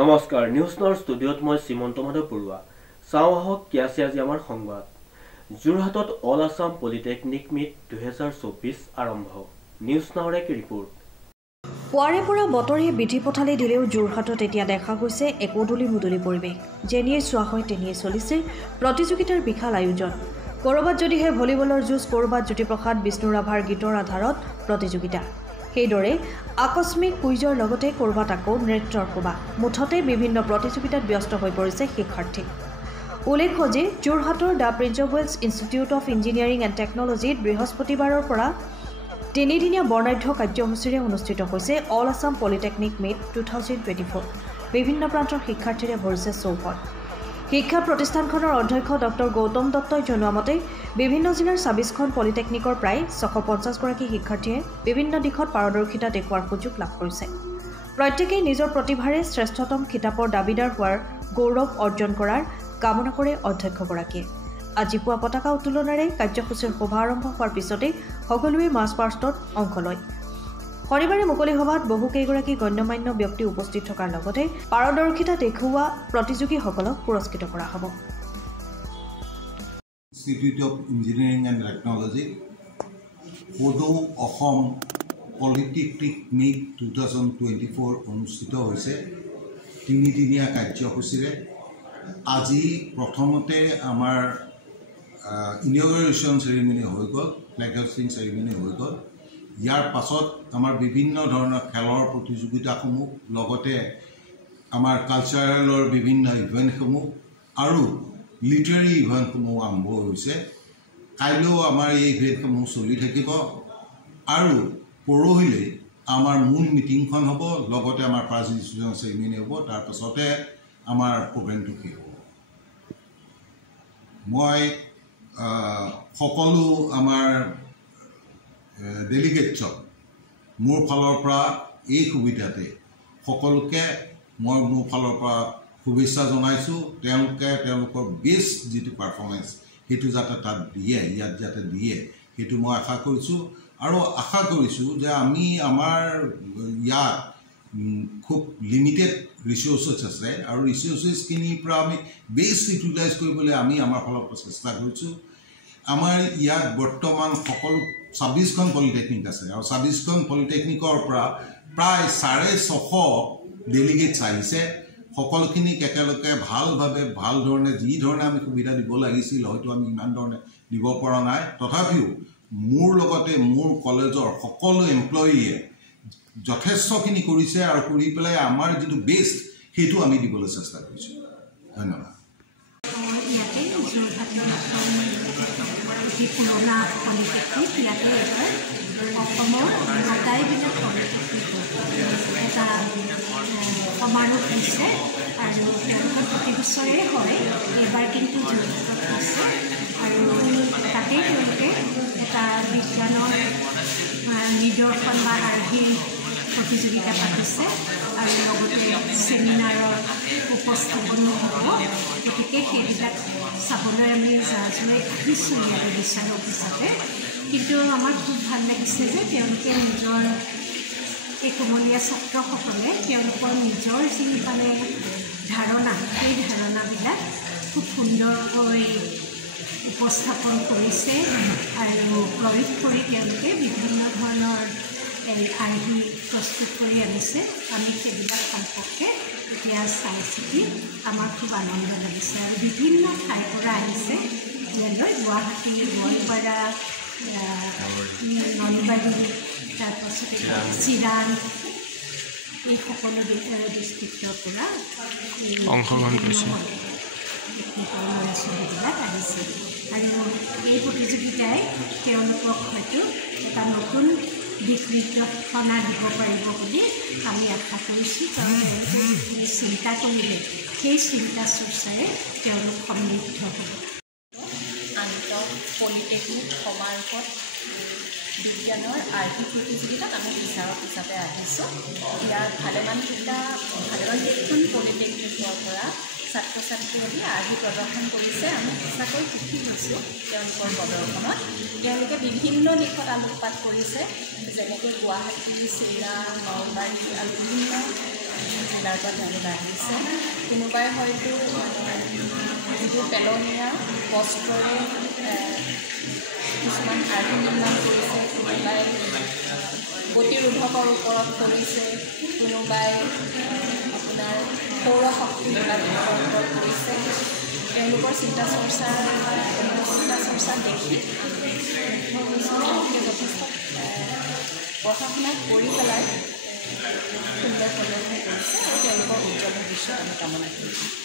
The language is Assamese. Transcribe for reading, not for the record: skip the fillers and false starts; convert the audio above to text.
নমস্কাৰ নিউজ নৰ ষ্টুডিওত মই শ্ৰীমন্ত মাধৱ বৰুৱা চাওঁ আহক কি আছে আজি আমাৰ সংবাদ যোৰহাটত অল আসাম পলিটেকনিক মিট 2024 আৰম্ভ নিউজ নাওৰ এক ৰিপোৰ্ট পুৱাৰে পৰা বতৰে বিধি পথালি দিলেও যোৰহাটত এতিয়া দেখা গৈছে একোদুলি মুদুলি পৰিৱেশ যেনিয়ে চোৱা হয় তেনিয়ে চলিছে প্ৰতিযোগিতাৰ বিশাল আয়োজন কৰবাত যদিহে ভলিবলৰ যুঁজ কৰবাত জ্যোতিপ্ৰসাদ বিষ্ণু ৰাভাৰ গীতৰ আধাৰত প্ৰতিযোগিতা সেইদৰে আকস্মিক কুইজৰ লগতে কৰবাত আকৌ নৃত্যৰ শোভা মুঠতে বিভিন্ন প্ৰতিযোগিতাত ব্যস্ত হৈ পৰিছে শিক্ষাৰ্থী উল্লেখ্য যে যোৰহাটৰ the Prince of Wales Institute of Engineering and টেকনলজিত বৃহস্পতিবাৰৰ পৰা তিনিদিনীয়া বৰ্ণাঢ্য কাৰ্যসূচীৰে অনুষ্ঠিত হৈছে অল আসাম পলিটেকনিক মিট 2024 বিভিন্ন প্ৰান্তৰ শিক্ষাৰ্থীৰে ভৰিছে চৌহদ শিক্ষা প্ৰতিষ্ঠানখনৰ অধ্যক্ষ ডক্টৰ গৌতম দত্তই জনোৱা মতে বিভিন্ন জিলাৰ ২৬খন পলিটেকনিকৰ প্ৰায় ৬৫০ গৰাকী শিক্ষাৰ্থীয়ে বিভিন্ন দিশত পাৰদৰ্শিতা দেখুৱাৰ সুযোগ লাভ কৰিছে প্ৰত্যেকেই নিজৰ প্ৰতিভাৰে শ্ৰেষ্ঠতম খিতাপৰ দাবীদাৰ হোৱাৰ গৌৰৱ অৰ্জন কৰাৰ কামনা কৰে অধ্যক্ষগৰাকীয়ে আজি পুৱা পতাকা উত্তোলনেৰে কাৰ্যসূচীৰ শুভাৰম্ভ হোৱাৰ পিছতে সকলোৱে মাছ পাষ্টত অংশ লয় শনিবাৰে মুকলি সভাত বহুকেইগৰাকী গণ্যমান্য ব্যক্তি উপস্থিত থকাৰ লগতে পাৰদৰ্শিতা দেখুওৱা প্ৰতিযোগীসকলক পুৰস্কৃত কৰা হ'ব Institute of Engineering and Technology পদৌ অসম পলিটেকনিক মিট 2024 অনুষ্ঠিত হৈছে তিনিদিনীয়া কাৰ্যসূচীৰে আজি প্ৰথমতে আমাৰ ইনগ্ৰেশ্যন চেৰিমনি হৈ গ'ল ফ্লেগ হোষ্টিং চেৰিমনি হৈ গ'ল ইয়াৰ পাছত আমাৰ বিভিন্ন ধৰণৰ খেলৰ প্ৰতিযোগিতাসমূহ লগতে আমাৰ কালচাৰেলৰ বিভিন্ন ইভেণ্টসমূহ আৰু লিটাৰী ইভেণ্টসমূহ আৰম্ভ হৈছে কাইলৈও আমাৰ এই ইভেণ্টসমূহ চলি থাকিব আৰু পৰহিলৈ আমাৰ মূল মিটিংখন হ'ব লগতে আমাৰ প্ৰেজেণ্টেশ্যন চেৰিমনি হ'ব তাৰ পাছতে আমাৰ প্ৰগ্ৰেমটো শেষ হ'ব মই সকলো আমাৰ ডেলিগেটছক মোৰ ফালৰ পৰা এই সুবিধাতে সকলোকে মই মোৰ ফালৰ পৰা শুভেচ্ছা জনাইছোঁ তেওঁলোকে তেওঁলোকৰ বেষ্ট যিটো পাৰফৰ্মেঞ্চ সেইটো যাতে তাত দিয়ে ইয়াত যাতে দিয়ে সেইটো মই আশা কৰিছোঁ আৰু আশা কৰিছোঁ যে আমি আমাৰ ইয়াত খুব লিমিটেড ৰিচোৰ্চেছ আছে আৰু ৰিচোৰ্চেছখিনিৰ পৰা আমি বেষ্ট ইউটিলাইজ কৰিবলৈ আমি আমাৰ ফালৰ পৰা চেষ্টা কৰিছোঁ আমাৰ ইয়াত বৰ্তমান সকলো ২৬খন পলিটেকনিক আছে আৰু ২৬খন পলিটেকনিকৰ পৰা প্ৰায় ৬৫০ ডেলিগেটছ আহিছে সকলোখিনিক একেলগে ভালভাৱে ভাল ধৰণে যি ধৰণে আমি সুবিধা দিব লাগিছিল হয়তো আমি ইমান ধৰণে দিব পৰা নাই তথাপিও মোৰ লগতে মোৰ কলেজৰ সকলো এমপ্লয়ীয়ে যথেষ্টখিনি কৰিছে আৰু কৰি পেলাই আমাৰ যিটো বেষ্ট সেইটো আমি দিবলৈ চেষ্টা কৰিছোঁ ধন্যবাদ পুৰণা পলিটেকনিক ইয়াতে এবাৰ অসমৰ আটাইবিলাক পলিটেকনিক এটা সমাৰোহ হৈছে আৰু তেওঁলোকৰ প্ৰতি বছৰে হয় এইবাৰ কিন্তু যোৰহাটত হৈছে আৰু তাতেই তেওঁলোকে এটা বিজ্ঞানৰ নিদৰ্শন বা আৰ্হিৰ প্ৰতিযোগিতা পাতিছে আৰু লগতে ছেমিনাৰৰ উপস্থাপনো হ'ব গতিকে সেইবিলাক চাবলৈ আমি যাবলৈ আহিছোঁ ইয়াতে বিচাৰক হিচাপে কিন্তু আমাৰ খুব ভাল লাগিছে যে তেওঁলোকে নিজৰ এই কোমলীয়া ছাত্ৰসকলে তেওঁলোকৰ নিজৰ যি মানে ধাৰণা সেই ধাৰণাবিলাক খুব সুন্দৰকৈ উপস্থাপন কৰিছে আৰু প্ৰয়োগ কৰি তেওঁলোকে বিভিন্ন ধৰণৰ আৰ্হি প্ৰস্তুত কৰি আনিছে আমি সেইবিলাক সম্পৰ্কে এতিয়া চাই চিতি আমাৰ খুব আনন্দ লাগিছে আৰু বিভিন্ন ঠাইৰ পৰা আহিছে ইয়ালৈ গুৱাহাটী গোৱালপাৰা নলবাৰী তাৰপাছতে চিৰাং এই সকলো ডিষ্ট্ৰিক্টৰ পৰা অংশগ্ৰহণ কৰিছে ল'ৰা ছোৱালীবিলাক আহিছে আৰু এই প্ৰতিযোগিতাই তেওঁলোকক হয়তো এটা নতুন দিশ নিৰ্দেশনা দিব পাৰিব বুলি আমি আশা কৰিছোঁ কাৰণ তেওঁলোকে চিন্তা কৰিলে সেই চিন্তা চৰ্চাৰে তেওঁলোক সমৃদ্ধ হ'ব আন্তঃ পলিটেকনিক সমাৰোহত বিজ্ঞানৰ আৰ্হি প্ৰতিযোগিতাত আমি বিচাৰক হিচাপে আহিছোঁ ইয়াত ভালেমানকেইখন পলিটেকনিকৰ পৰা ছাত্ৰ ছাত্ৰীয়ে আৰ্হি প্ৰদৰ্শন কৰিছে আমি সঁচাকৈ সুখী হৈছোঁ তেওঁলোকৰ প্ৰদৰ্শনত তেওঁলোকে বিভিন্ন দিশত আলোকপাত কৰিছে যেনেকৈ গুৱাহাটী চিৰাং নলবাৰী আৰু বিভিন্ন জিলাৰ পৰা তেওঁলোক আহিছে কোনোবাই হয়তো যিটো পেলনীয়া বস্ত্ৰৰে কিছুমান আৰ্হি নিৰ্মাণ কৰিছে কোনোবাই প্ৰতিৰোধকৰ ওপৰত কৰিছে কোনোবাই আপোনাৰ সৌৰশক্তিবিলাকৰ ওপৰত কৰিছে তেওঁলোকৰ চিন্তা চৰ্চা দেখি তেওঁলোকে যথেষ্ট পঢ়া শুনা কৰি পেলাই সুন্দৰ প্ৰদৰ্শন কৰিছে আৰু তেওঁলোকৰ উজ্জ্বল ভৱিষ্যত আমি কামনা কৰিছোঁ